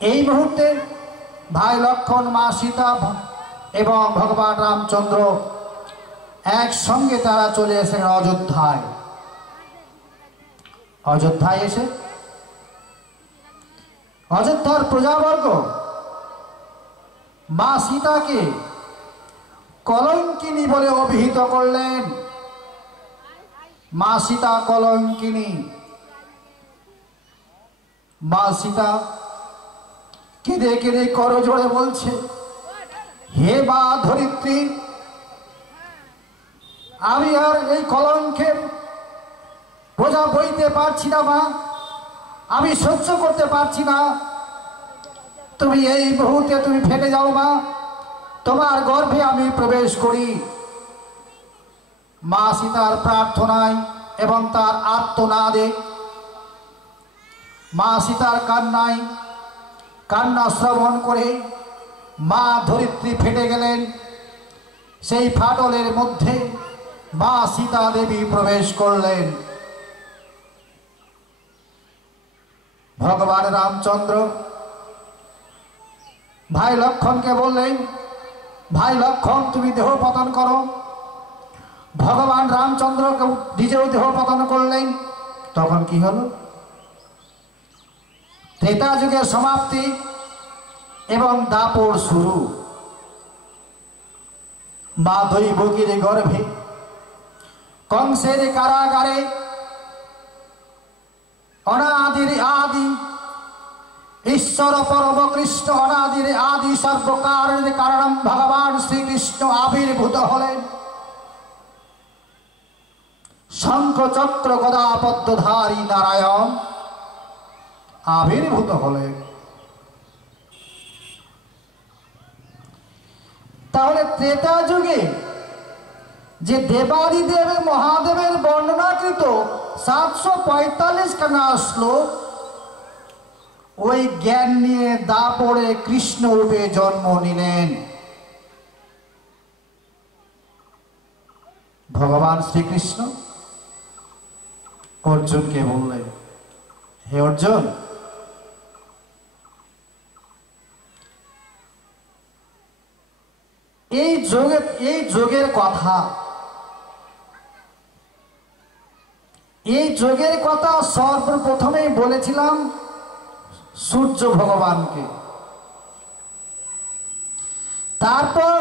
এই মুহূর্তে ভাই লক্ষণ, মা সীতা এবং ভগবান রামচন্দ্র একসঙ্গে তারা চলে এসেছেন অযোধ্যায়। অযোধ্যায় এসে অযোধ্যার প্রজাবর্গ মা সীতাকে কলঙ্কিনী বলে অভিহিত করলেন। মা সীতা কলঙ্কিনী। মা সীতা কেঁদে কেঁদে করজোড়ে বলছে, হে মা ধরিত্রী, আমি আর এই কলঙ্কের বোঝা বইতে পারছি না মা, আমি সহ্য করতে পারছি না। তুমি এই মুহূর্তে তুমি ফেটে যাও মা, তোমার গর্ভে আমি প্রবেশ করি। মা সীতার প্রার্থনায় এবং তার আর্তনাদে, মা সীতার কান্নায় কান্না শ্রবণ করে মা ধরিত্রী ফেটে গেলেন। সেই ফাটলের মধ্যে মা সীতা দেবী প্রবেশ করলেন। ভগবান রামচন্দ্র ভাই লক্ষণকে বললেন, ভাই লক্ষণ তুমি দেহ পতন করো। ভগবান রামচন্দ্রকে নিজেও দেহ পতন করলেন। তখন কি হলো? ত্রেতা যুগের সমাপ্তি এবং দাপর শুরু। মা দৈবকীর গর্ভে কংসের কারাগারে অনাদির আদি ঈশ্বর পরম কৃষ্ণ অনাদির আদি সর্বকারের কারণ ভগবান শ্রীকৃষ্ণ আবির্ভূত হলেন। শঙ্খ চক্র গদা পদ্মধারী নারায়ণ আবির্ভূত হলেন। তাহলে ত্রেতা যুগে যে দেবাদিদেব মহাদেবের বর্ণনাকৃত 745 খানা শ্লোক, ওই জ্ঞান নিয়ে দাপরে কৃষ্ণ রূপে জন্ম নিলেন ভগবান শ্রীকৃষ্ণ। অর্জুনকে বললেন, হে অর্জুন, এই যোগের কথা, এই যোগের কথা সর্বপ্রথমেই বলেছিলাম সূর্য ভগবানকে, তারপর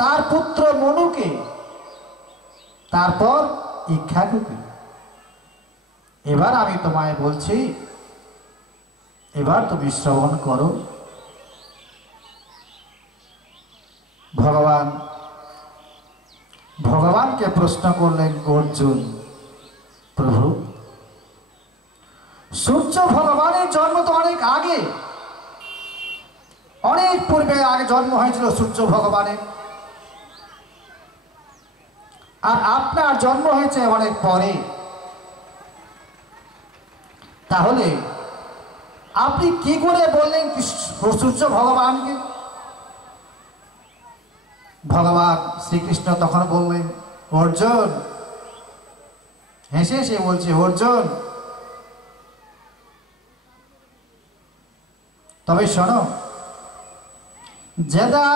তার পুত্র মনুকে, তারপর ইক্ষ্বাকুকে। এবার আমি তোমায় বলছি, এবার তুমি শ্রবণ করো। ভগবানকে প্রশ্ন করলেন অর্জুন, প্রভু সূর্য ভগবানের জন্ম তো অনেক আগে, অনেক পূর্বে আগে জন্ম হয়েছিল সূর্য ভগবানের, আর আপনার জন্ম হয়েছে অনেক পরে। তাহলে আপনি কি করে বললেন সূর্য ভগবানকে? ভগবান শ্রীকৃষ্ণ তখন বললেন, অর্জুন, হেসে হেসে বলছে, অর্জুন তবে শোনো, যদা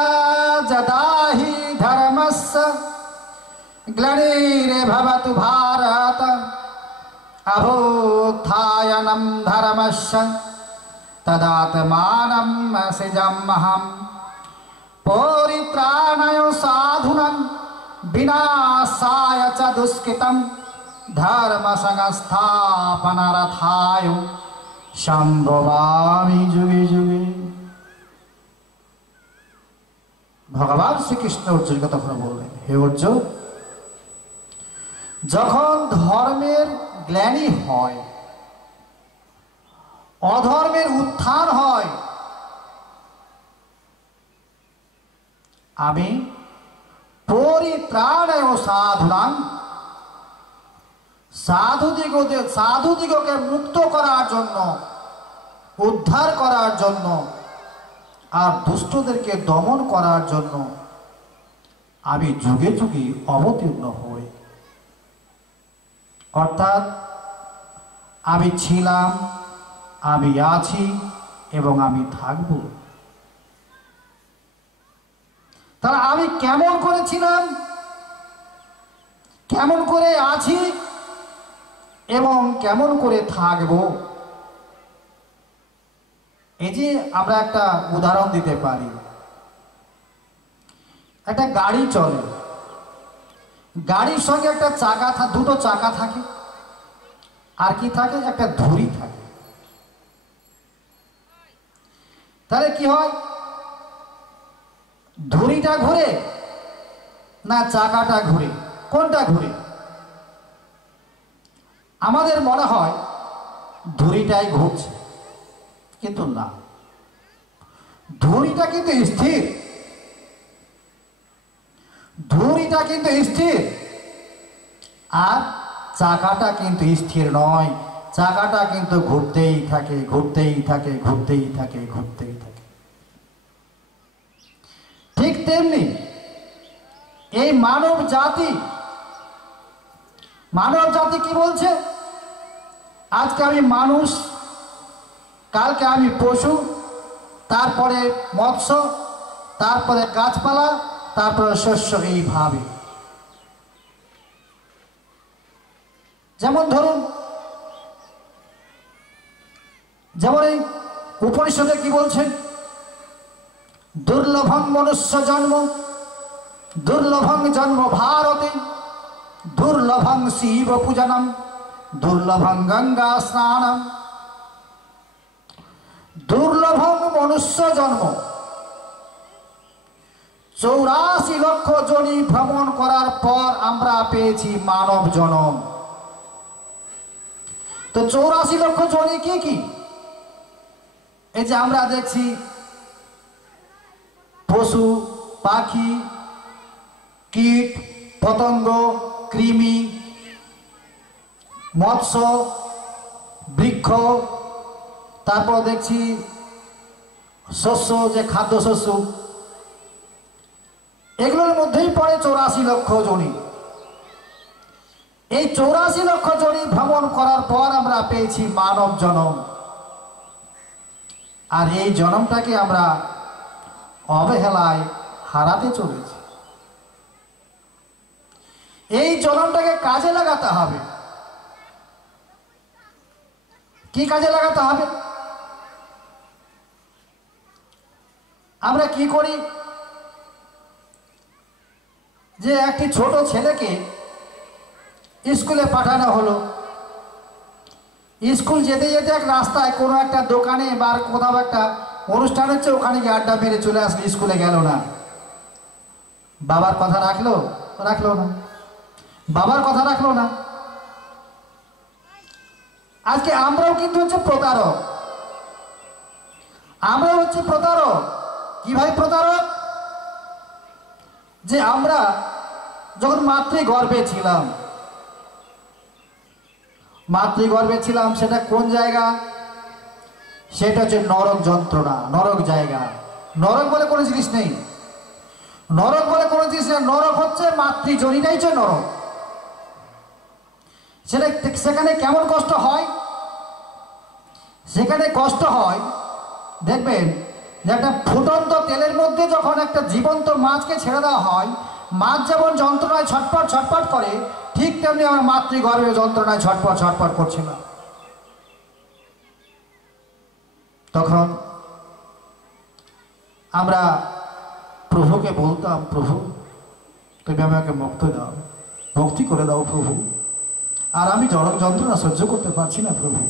যদা হি ধর্মস্য গ্লানির্ভবতু ভারত অভ্যুত্থানম ধর্মস্য তদাত্মানম সৃজাম্যহম পরিত্রাণায় সাধুনাং বিনাশায় চ দুষ্কৃতম ধর্ম সংস্থাপনার্থায় সম্ভবামি যুগে যুগে। ভগবান শ্রীকৃষ্ণ অর্জুনকে তখন বললেন, হে অর্জুন, যখন ধর্মের গ্লানি হয়, অধর্মের উত্থান হয়, আমি পরিত্রাণায় সাধুনাং, সাধুদিগকে মুক্ত করার জন্য, উদ্ধার করার জন্য, আর দুষ্টদেরকে দমন করার জন্য আমি যুগে যুগে অবতীর্ণ হই। অর্থাৎ আমি ছিলাম, আমি আছি এবং আমি থাকব। তাহলে আমি কেমন করেছিলাম, কেমন করে আছি এবং কেমন করে থাকব, এই যে আমরা একটা উদাহরণ দিতে পারি। একটা গাড়ি চলে, গাড়ির সঙ্গে একটা চাকা, দুটো চাকা থাকে, আর কি থাকে, একটা ধুরি থাকে। তাহলে কি হয়, ধুরিটা ঘুরে না চাকাটা ঘুরে, কোনটা ঘুরে? আমাদের মনে হয় ধুরিটাই ঘুরছে, কিন্তু না, ধুরিটা কিন্তু স্থির, ধুরিটা কিন্তু স্থির, আর চাকাটা কিন্তু স্থির নয়, চাকাটা কিন্তু ঘুরতেই থাকে, ঘুরতেই থাকে, ঘুরতেই থাকে, ঘুরতেই থাকে। ঠিক তেমনি এই মানব জাতি, মানব জাতি কি বলছে, আজকে আমি মানুষ, কালকে আমি পশু, তারপরে মৎস্য, তারপরে গাছপালা, তারপরে শস্য, এইভাবে। যেমন ধরুন, যেমন এই উপনিষদে কি বলছে, দুর্লভং মনুষ্য জন্ম, দুর্লভং জন্ম ভারতে, দুর্লভং শিব পূজনম, দুর্লভং গঙ্গা স্নানম। দুর্লভং মনুষ্য জন্ম, 84 লক্ষ জনি ভ্রমণ করার পর আমরা পেয়েছি মানব জন্ম। তো 84 লক্ষ জনি কি কি? এই যে আমরা দেখছি পশু, পাখি, কীট, পতঙ্গ, কৃমি, মৎস্য, বৃক্ষ, তারপর দেখছি শস্য, যে খাদ্য শস্য, এগুলোর মধ্যেই পড়ে 84 লক্ষ জনি। এই 84 লক্ষ জনি ভ্রমণ করার পর আমরা পেয়েছি মানব জন্ম। আর এই জন্মটাকে আমরা অবহেলায় হারাতে চলেছি। এই জন্মটাকে কাজে লাগাতে হবে। কি কাজে লাগাতে হবে? আমরা কি করি, যে একটি ছোট ছেলেকে স্কুলে পাঠানো হলো, স্কুল যেতে যেতে এক রাস্তায় কোনো একটা দোকানে বা কোথাও একটা অনুষ্ঠান হচ্ছে, ওখানে গিয়ে আড্ডা মেরে চলে আসলো, স্কুলে গেল না। বাবার কথা রাখলো? রাখলো না। বাবার কথা রাখলো না। আজকে আমরাও কিন্তু হচ্ছে প্রতারক, আমরাও হচ্ছে প্রতারক। কিভাবে প্রতারক? যে আমরা যখন মাতৃগর্ভে ছিলাম, মাতৃগর্ভে ছিলাম, সেটা কোন জায়গা? সেটা হচ্ছে নরক যন্ত্রণা, নরক জায়গা। নরক বলে কোনো জিনিস নেই, নরক বলে কোনো জিনিস নেই। নরক হচ্ছে মাতৃজনিটাই হচ্ছে নরক। সেখানে কেমন কষ্ট হয়? সেখানে কষ্ট হয়, দেখবেন যে একটা ফুটন্ত তেলের মধ্যে যখন একটা জীবন্ত মাছকে ছেড়ে দেওয়া হয়, মাছ যেমন যন্ত্রণায় ছটপট ছটপট করে, ঠিক তেমনি আমার মাতৃগর্ভে যন্ত্রণায় ছটপট ছটপট করছিল। তখন আমরা প্রভুকে বলতাম, প্রভু তুমি আমাকে মুক্তি দাও, মুক্তি করে দাও প্রভু, আর আমি জড়ক যন্ত্রণা সহ্য করতে পারছি না প্রভু।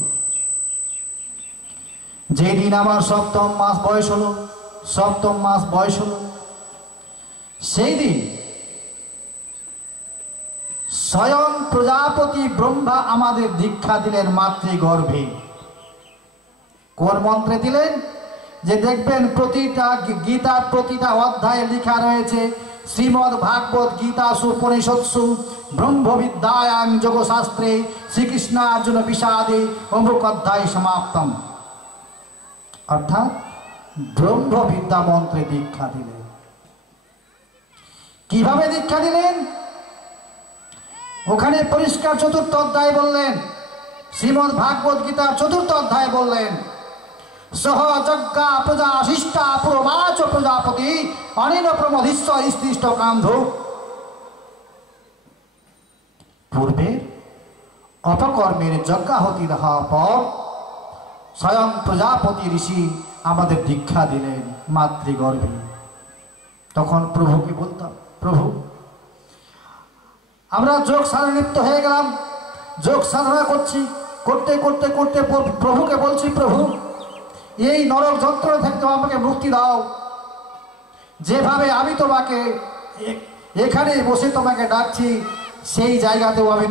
যেদিন আমার সপ্তম মাস বয়স হলো, সপ্তম মাস বয়স হলো, সেই দিন স্বয়ং প্রজাপতি ব্রহ্মা আমাদের দীক্ষা দিলেন মাতৃগর্ভে। কোন মন্ত্রে দিলেন? যে দেখবেন প্রতিটা গীতার প্রতিটা অধ্যায়ে লেখা রয়েছে, শ্রীমদ্ ভাগবত গীতা সুপনিষৎসু ব্রহ্মবিদ্যায়াং যোগশাস্ত্রে শ্রীকৃষ্ণার্জুন বিষাদে অমুক অধ্যায় সমাপ্তম। অর্থাৎ ব্রহ্মবিদ্যা মন্ত্রে দীক্ষা দিলেন। কিভাবে দীক্ষা দিলেন? ওখানে পরিষ্কার চতুর্থ অধ্যায় বললেন, শ্রীমদ্ ভাগবত গীতার চতুর্থ অধ্যায় বললেন, সহ যজ্ঞা প্রজা শিষ্টা পুরমাচ প্রজাপতি অনিল প্রমধিষ্ঠ স্থিষ্ট কান্ধ। পূর্বে অপকর্মের যজ্ঞাহতি দেওয়ার পর স্বয়ং প্রজাপতি ঋষি আমাদের দীক্ষা দিলেন মাতৃগর্ভে। তখন প্রভুকে বলতাম, প্রভু আমরা যোগ সাধনা লিপ্ত হয়ে গেলাম, যোগ সাধনা করছি, করতে করতে করতে প্রভুকে বলছি, প্রভু এই নরক যন্ত্রণা থেকে আমাকে মুক্তি দাও। যেভাবে আমি তোমাকে এখানে বসে তোমাকে ডাকছি সেই জায়গাতেও আমি